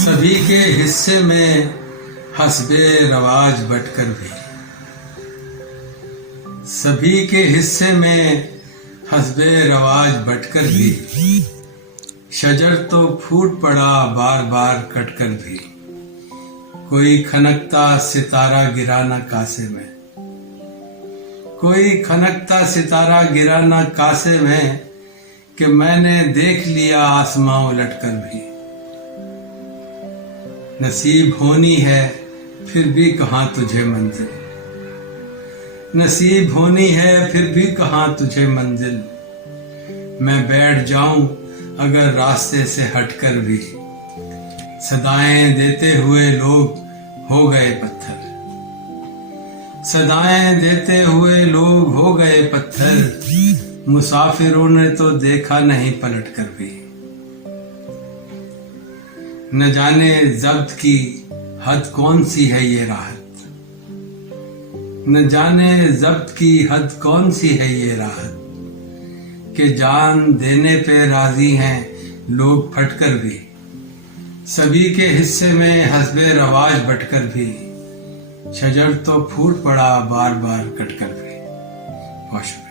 सभी के हिस्से में हस्बे रवाज बटकर भी, सभी के हिस्से में हस्बे रवाज बटकर भी, शजर तो फूट पड़ा बार बार कटकर भी। कोई खनकता सितारा गिरा न कासे में, कोई खनकता सितारा गिरा न कासे में, कि मैंने देख लिया आसमां उलटकर भी। नसीब होनी है फिर भी कहां तुझे मंजिल, नसीब होनी है फिर भी कहां तुझे मंजिल। मैं बैठ जाऊं अगर रास्ते से हटकर भी, सदाएं देते हुए लोग हो गए पत्थर, सदाएं देते हुए लोग हो गए पत्थर। मुसाफिरों ने तो देखा नहीं पलट कर भी। न जाने ज़ब्त की हद कौन सी है ये राहत, न जाने ज़ब्त की हद कौन सी है ये राहत, कि जान देने पे राजी हैं लोग फटकर भी। सभी के हिस्से में हस्बे रवाज बटकर भी, शजर तो फूट पड़ा बार बार कटकर भी। बहुत शुक्रिया।